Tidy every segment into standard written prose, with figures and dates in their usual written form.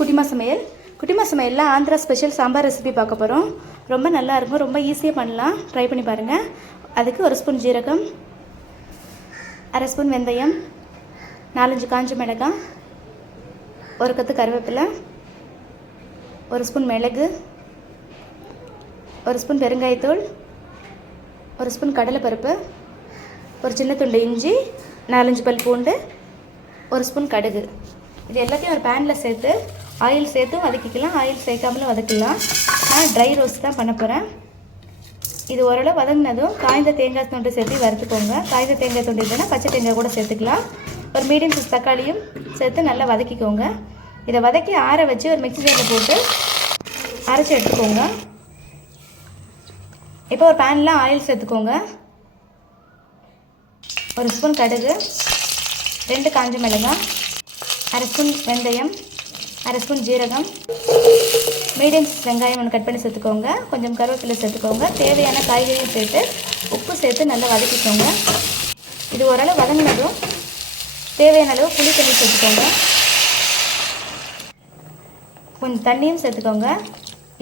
குட்டிமா சமையல். குட்டிமா சமையலில் ஆந்திரா ஸ்பெஷல் சாம்பார் ரெசிபி பார்க்க போகிறோம். ரொம்ப நல்லாயிருக்கும், ரொம்ப ஈஸியாக பண்ணலாம். ட்ரை பண்ணி பாருங்கள். அதுக்கு 1 ஸ்பூன் ஜீரகம், 1/2 ஸ்பூன் வெந்தயம், 4-5 காஞ்ச மிளகாய், 1 கத்து கருவேப்பிலை, 1 ஸ்பூன் மிளகு, 1 ஸ்பூன் பெருங்காயத்தூள், 1 ஸ்பூன் கடலைப்பருப்பு, ஒரு சின்ன துண்டு இஞ்சி, 4-5 பல் பூண்டு, 1 ஸ்பூன் கடுகு. இது எல்லாத்தையும் ஒரு பேனில் சேர்த்து ஆயில் சேர்த்தும் வதக்கிக்கலாம், ஆயில் சேர்க்காமலும் வதக்கலாம். நான் ட்ரை ரோஸ்ட் தான் பண்ண போகிறேன். இது ஓரளவு வதங்கினதும் காய்ந்த தேங்காய் துண்டு சேர்த்து வறுத்துக்கோங்க. காய்ந்த தேங்காய் துண்டு இல்லைன்னா பச்சை தேங்காய் கூட சேர்த்துக்கலாம். ஒரு மீடியம் சைஸ் தக்காளியும் சேர்த்து நல்லா வதக்கிக்கோங்க. இதை வதக்கி ஆற வச்சு ஒரு மிக்ஸி ஜாரில் போட்டு அரைச்சி எடுத்துக்கோங்க. இப்போ ஒரு பேனில் ஆயில் சேர்த்துக்கோங்க. 1 ஸ்பூன் கடுகு, 2 காஞ்ச மிளகாய், 1/2 ஸ்பூன் வெந்தயம், 1/2 ஸ்பூன் ஜீரகம், மீடியம் வெங்காயம் ஒன்று கட் பண்ணி சேர்த்துக்கோங்க. கொஞ்சம் கருவேப்பிலை சேர்த்துக்கோங்க. தேவையான காய்கறியும் சேர்த்து உப்பு சேர்த்து நல்லா வதக்கிக்கோங்க. இது ஓரளவு வதங்கினதும் தேவையான அளவு புளி தண்ணி சேர்த்துக்கோங்க. கொஞ்சம் தண்ணியும் சேர்த்துக்கோங்க.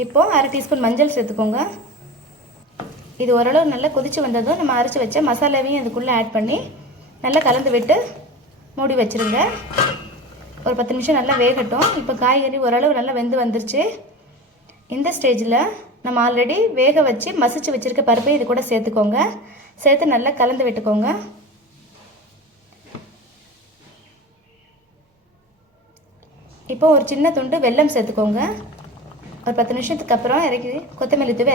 இப்போது 1/2 டீஸ்பூன் மஞ்சள் சேர்த்துக்கோங்க. இது ஓரளவு நல்லா கொதித்து வந்ததும் நம்ம அரைச்சி வச்ச மசாலாவையும் இதுக்குள்ளே ஆட் பண்ணி நல்லா கலந்து விட்டு மூடி வச்சுருங்க. ஒரு 10 நிமிஷம் நல்லா வேகட்டும். இப்போ காய்கறி ஓரளவு நல்லா வெந்து வந்துருச்சு. இந்த ஸ்டேஜில் நம்ம ஆல்ரெடி வேக வச்சு மசிச்சு வச்சுருக்க பருப்பை இது கூட சேர்த்துக்கோங்க. சேர்த்து நல்லா கலந்து விட்டுக்கோங்க. இப்போ ஒரு சின்ன துண்டு வெல்லம் சேர்த்துக்கோங்க. ஒரு 10 நிமிஷத்துக்கு அப்புறம் இறக்கி கொத்தமல்லி தூவி